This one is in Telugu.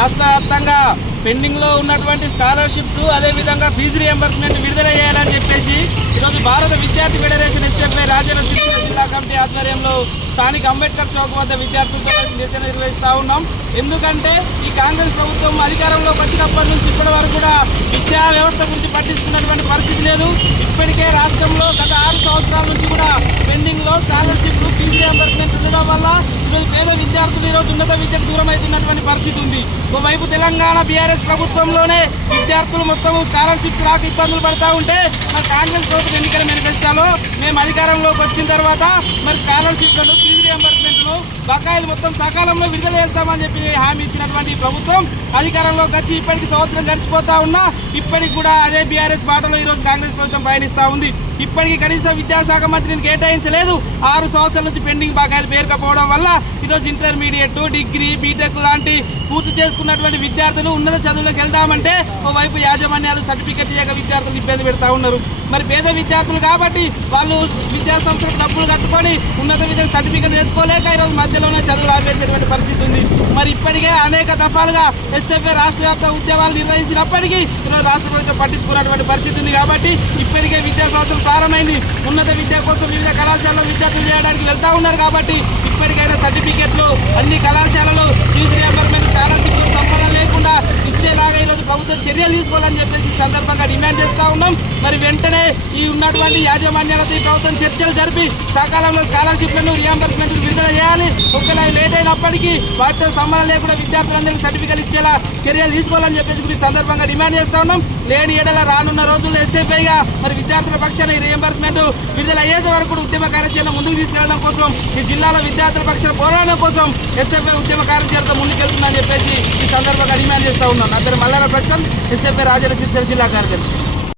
రాష్ట్ర వ్యాప్తంగా పెండింగ్లో ఉన్నటువంటి స్కాలర్షిప్స్ అదేవిధంగా ఫీజు రియంబర్స్మెంట్ విడుదల చేయాలని చెప్పేసి ఈరోజు భారత విద్యార్థి ఫెడరేషన్ ఎస్ఎఫ్ఐ రాజన్న శిక్షణ జిల్లా కమిటీ ఆధ్వర్యంలో స్థానిక అంబేద్కర్ చౌక్ వద్ద విద్యార్థులతో నిరసన నిర్వహిస్తూ ఉన్నాం. ఎందుకంటే ఈ కాంగ్రెస్ ప్రభుత్వం అధికారంలోకి వచ్చినప్పటి నుంచి ఇప్పటి వరకు కూడా విద్యా వ్యవస్థ గురించి పట్టించుకున్నటువంటి పరిస్థితి లేదు. ఇప్పటికే రాష్ట్రంలో గత ఆరు సంవత్సరాల నుంచి కూడా పెండింగ్లో స్కాలర్షిప్లు ఫీజు రియంబర్స్మెంట్ పేద విద్యార్థులు ఈరోజు ఉన్నత విద్యకు దూరం అవుతున్నటువంటి పరిస్థితి ఉంది. ఒకవైపు తెలంగాణ బీఆర్ఎస్ ప్రభుత్వంలోనే విద్యార్థులు మొత్తం స్కాలర్షిప్స్ రాక ఇబ్బందులు పడతా ఉంటే మరి కాంగ్రెస్ ప్రభుత్వం ఎన్నికల మేనిఫెస్టోలో మేము అధికారంలోకి వచ్చిన తర్వాత మరి స్కాలర్షిప్లను ఫీజు రియంబర్స్మెంట్లు బకాయిలు మొత్తం సకాలంలో విడుదల చేస్తామని చెప్పి హామీ ఇచ్చినటువంటి ప్రభుత్వం అధికారంలోకి వచ్చి ఇప్పటికి సంవత్సరం గడిచిపోతా ఉన్నా ఇప్పటికి కూడా అదే బీఆర్ఎస్ బాటలో ఈరోజు కాంగ్రెస్ ప్రభుత్వం పయనిస్తూ ఉంది. ఇప్పటికీ కనీసం విద్యాశాఖ మంత్రిని కేటాయించలేదు. ఆరు సంవత్సరాల నుంచి పెండింగ్ బకాయిలు పేరుకపోవడం వల్ల ఈరోజు ఇంటర్మీడియట్ డిగ్రీ బీటెక్ లాంటి పూర్తి చేసుకున్నటువంటి విద్యార్థులు ఉన్నత చదువులకు వెళ్దామంటే ఓవైపు యాజమాన్యాలు సర్టిఫికెట్ ఇవ్వక విద్యార్థులు ఇబ్బంది పెడతా ఉన్నారు. మరి పేద విద్యార్థులు కాబట్టి వాళ్ళు విద్యా సంస్థలకు డబ్బులు కట్టుకొని ఉన్నత విద్య సర్టిఫికెట్ తెచ్చుకోలేక ఈరోజు మధ్యలోనే చదువులు ఆపేసేటువంటి పరిస్థితి ఉంది. మరి ఇప్పటికే అనేక దఫాలుగా ఎస్ఎఫ్ఏ రాష్ట్ర వ్యాప్త ఉద్యమాలు నిర్వహించినప్పటికీ ఈరోజు రాష్ట్ర ప్రభుత్వం పట్టించుకున్నటువంటి పరిస్థితి ఉంది కాబట్టి ఇప్పటికే విద్యా సంవత్సరం ప్రారంభమైంది. ఉన్నత విద్య కోసం వివిధ కళాశాలలో విద్యార్థులు చేయడానికి వెళ్తా ఉన్నారు కాబట్టి ఇప్పటికైనా సర్టిఫికేట్ అన్ని కళాశాలలు ఫీజు రియంబర్స్మెంట్ స్కాలర్షిప్ సంబంధం లేకుండా ఇచ్చేలాగా ఈరోజు చర్యలు తీసుకోవాలని చెప్పేసి ఈ సందర్భంగా డిమాండ్ చేస్తా ఉన్నాం. మరి వెంటనే ఈ ఉన్నటువంటి యాజమాన్యాలతో ఈ ప్రభుత్వం చర్చలు జరిపి సకాలంలో స్కాలర్షిప్లను రియంబర్స్మెంట్ విడుదల చేయాలి. ఒకవేళ లేట్ అయినప్పటికీ వాటితో సంబంధం లేకుండా విద్యార్థులందరికీ సర్టిఫికెట్ ఇచ్చేలా చర్యలు తీసుకోవాలని చెప్పేసి ఈ సందర్భంగా డిమాండ్ చేస్తా ఉన్నాం. లేని ఏడల రానున్న రోజుల్లో ఎస్ఎఫ్ఐగా మరి విద్యార్థుల పక్షాన ఈ రియంబర్స్మెంట్ విడుదల అయ్యేంత వరకు ఉద్యమ కార్యాచరణ ముందుకు తీసుకెళ్ళడం కోసం ఈ జిల్లాలో విద్యార్థుల పక్షాన పోరాటం కోసం ఎస్ఎఫ్ఐ ఉద్యమ కార్యాచరణ ముందుకెళ్తుందని చెప్పేసి సందర్భంగా డిమాండ్ చేస్తా ఉన్నాను. నా పేరు మల్లారా ప్రసాద్ ఎస్ఎంఏ రాజన్న సిరిసిల్ల జిల్లా కార్యదర్శి.